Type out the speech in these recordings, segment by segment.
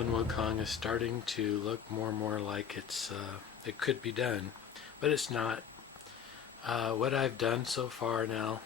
Sunwukong is starting to look more and more like it could be done, but it's not. What I've done so far now,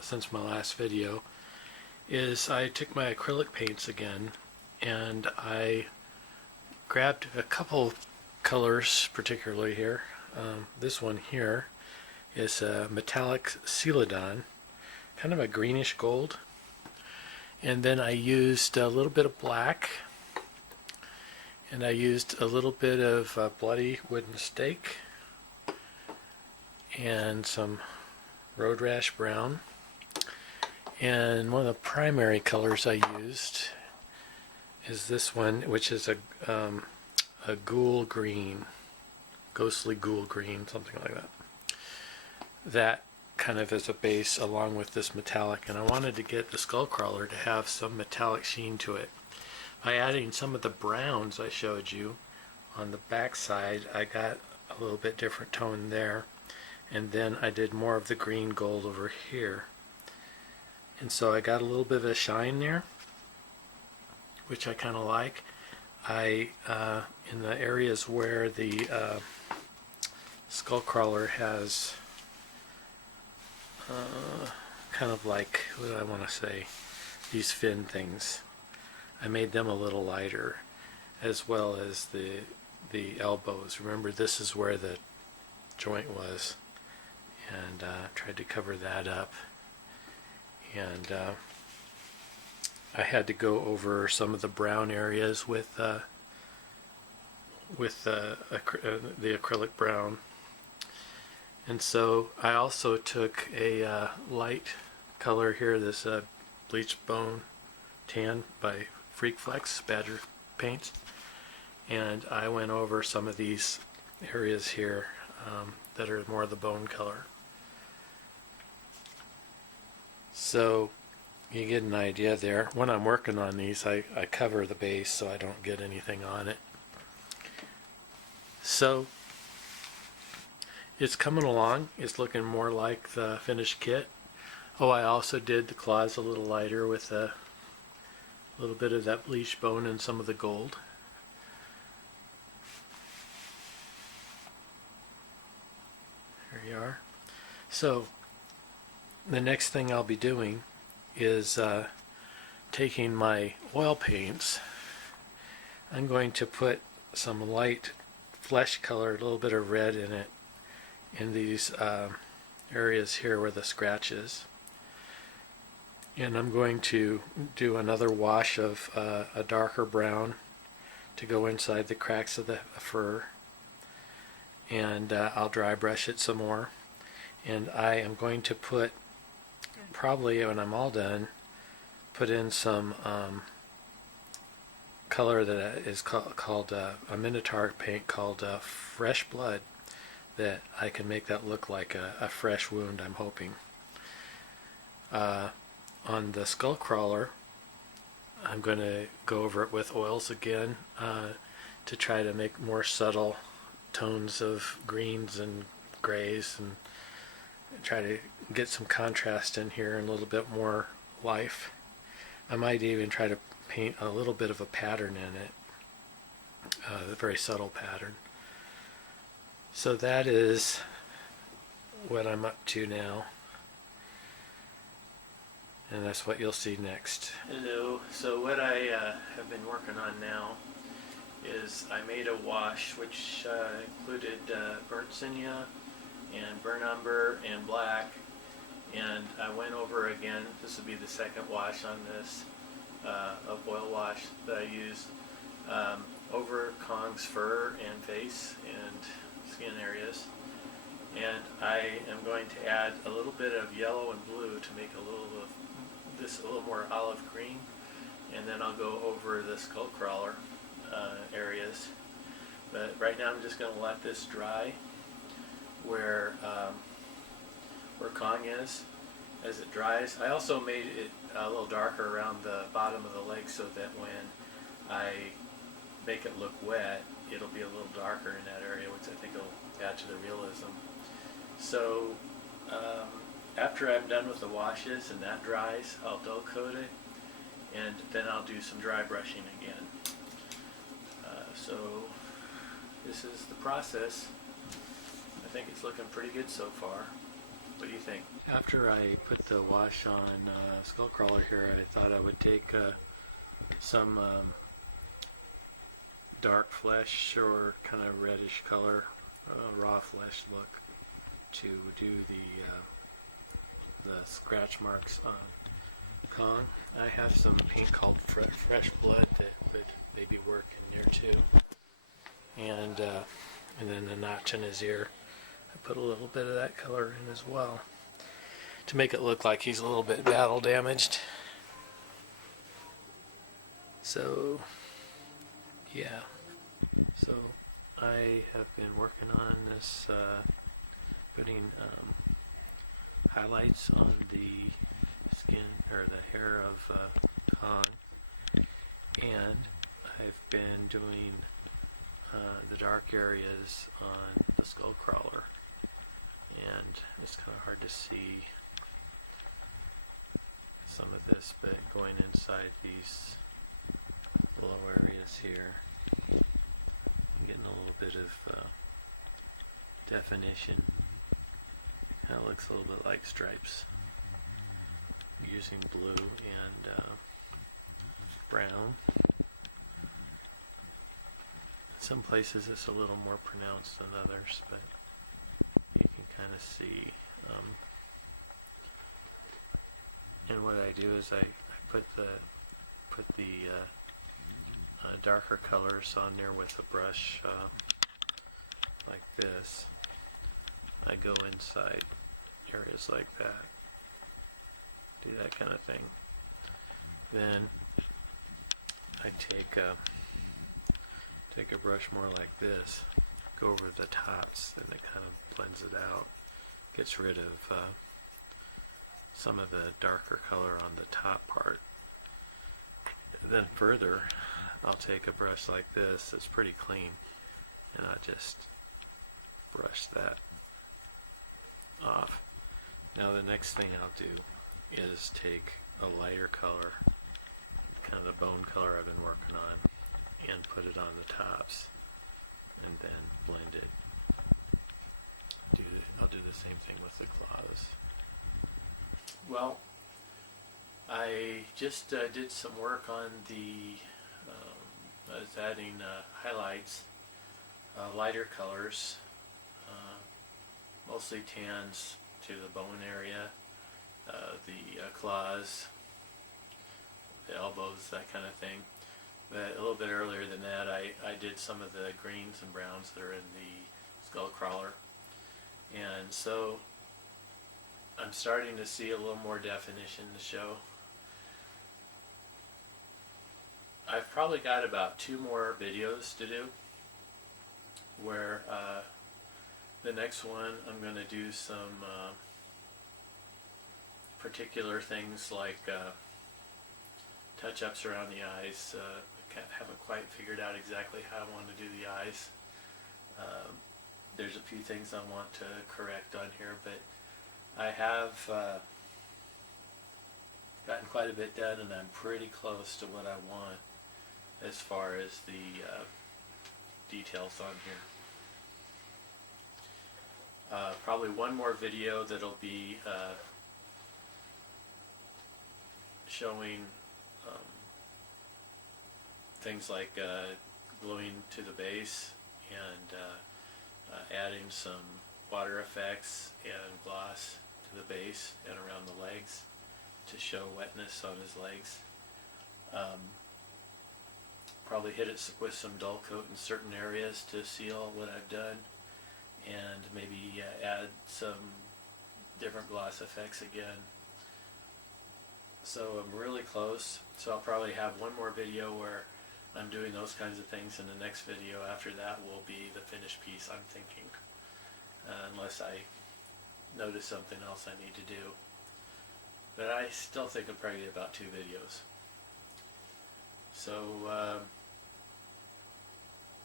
since my last video, is I took my acrylic paints again and I grabbed a couple colors, particularly here. This one here is a metallic celadon, kind of a greenish gold. And then I used a little bit of black, and I used a little bit of bloody wooden stake and some road rash brown. And one of the primary colors I used is this one, which is a ghoul green, ghostly ghoul green, something like that. That kind of as a base along with this metallic, and I wanted to get the skull crawler to have some metallic sheen to it. By adding some of the browns I showed you on the back side, I got a little bit different tone there, and then I did more of the green gold over here, and so I got a little bit of a shine there, which I kind of like. I in the areas where the skull crawler has kind of like, what do I want to say, these fin things, I made them a little lighter, as well as the elbows. Remember, this is where the joint was, and tried to cover that up. And I had to go over some of the brown areas with the acrylic brown. And so I also took a light color here, this bleached bone tan by Freak Flex Badger Paints, and I went over some of these areas here that are more of the bone color. So you get an idea there. When I'm working on these, I cover the base so I don't get anything on it. So it's coming along. It's looking more like the finished kit. Oh, I also did the claws a little lighter with a little bit of that bleached bone and some of the gold. There you are. So the next thing I'll be doing is taking my oil paints. I'm going to put some light flesh color, a little bit of red in it, in these areas here where the scratch is. And I'm going to do another wash of a darker brown to go inside the cracks of the fur. And I'll dry brush it some more. And I am going to put, probably when I'm all done, put in some color that is called a Minotaur paint called Fresh Blood, that I can make that look like a fresh wound, I'm hoping. On the skull crawler, I'm going to go over it with oils again to try to make more subtle tones of greens and grays, and try to get some contrast in here and a little bit more life. I might even try to paint a little bit of a pattern in it, a very subtle pattern. So that is what I'm up to now, and that's what you'll see next. Hello. So what I have been working on now is I made a wash which included burnt sienna and burnt umber and black, and I went over again, this will be the second wash on this, of oil wash that I used over Kong's fur and face and skin areas. And I am going to add a little bit of yellow and blue to make a little of this a little more olive green, and then I'll go over the skull crawler areas. But right now I'm just going to let this dry where Kong is. As it dries, I also made it a little darker around the bottom of the leg so that when I make it look wet, it'll be a little darker in that area, which I think will add to the realism. So after I'm done with the washes and that dries, I'll dull coat it, and then I'll do some dry brushing again. So this is the process. I think it's looking pretty good so far. What do you think? After I put the wash on Skullcrawler here, I thought I would take some dark flesh or kind of reddish color, raw flesh look to do the scratch marks on Kong. I have some paint called Fresh Blood that would maybe work in there too. And then the notch in his ear, I put a little bit of that color in as well to make it look like he's a little bit battle damaged. So yeah, so I have been working on this, putting highlights on the skin or the hair of Kong, and I've been doing the dark areas on the Skullcrawler, and it's kind of hard to see some of this, but going inside these low areas here, I'm getting a little bit of definition. Kind of looks a little bit like stripes. I'm using blue and brown. Some places it's a little more pronounced than others, but you can kind of see. And what I do is I put the darker colors on there with a brush like this. I go inside areas like that, do that kind of thing. Then I take a brush more like this, go over the tops, and it kind of blends it out, gets rid of some of the darker color on the top part. Then further, I'll take a brush like this that's pretty clean, and I'll just brush that off. Now the next thing I'll do is take a lighter color, kind of the bone color I've been working on, and put it on the tops, and then blend it. I'll do the same thing with the claws. Well, I just did some work on I was adding highlights, lighter colors, mostly tans to the bone area, the claws, the elbows, that kind of thing. But a little bit earlier than that, I did some of the greens and browns that are in the Skullcrawler. And so I'm starting to see a little more definition to show. I've probably got about 2 more videos to do, where the next one I'm going to do some particular things like touch-ups around the eyes. Haven't quite figured out exactly how I want to do the eyes. There's a few things I want to correct on here, but I have gotten quite a bit done, and I'm pretty close to what I want as far as the details on here. Probably one more video that'll be showing things like gluing to the base and adding some water effects and gloss to the base and around the legs to show wetness on his legs. Probably hit it with some dull coat in certain areas to seal what I've done, and maybe add some different gloss effects again. So I'm really close, so I'll probably have one more video where I'm doing those kinds of things, and the next video after that will be the finished piece, I'm thinking, unless I notice something else I need to do. But I still think it'll probably be about 2 videos. So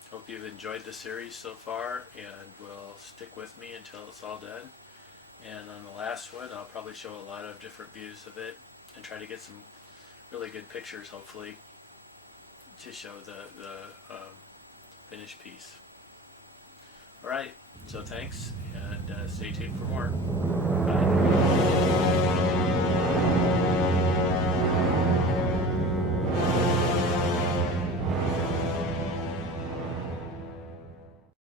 hope you've enjoyed the series so far, and will stick with me until it's all done. And on the last one, I'll probably show a lot of different views of it and try to get some really good pictures, hopefully, to show the finished piece. Alright, so thanks, and stay tuned for more. Bye.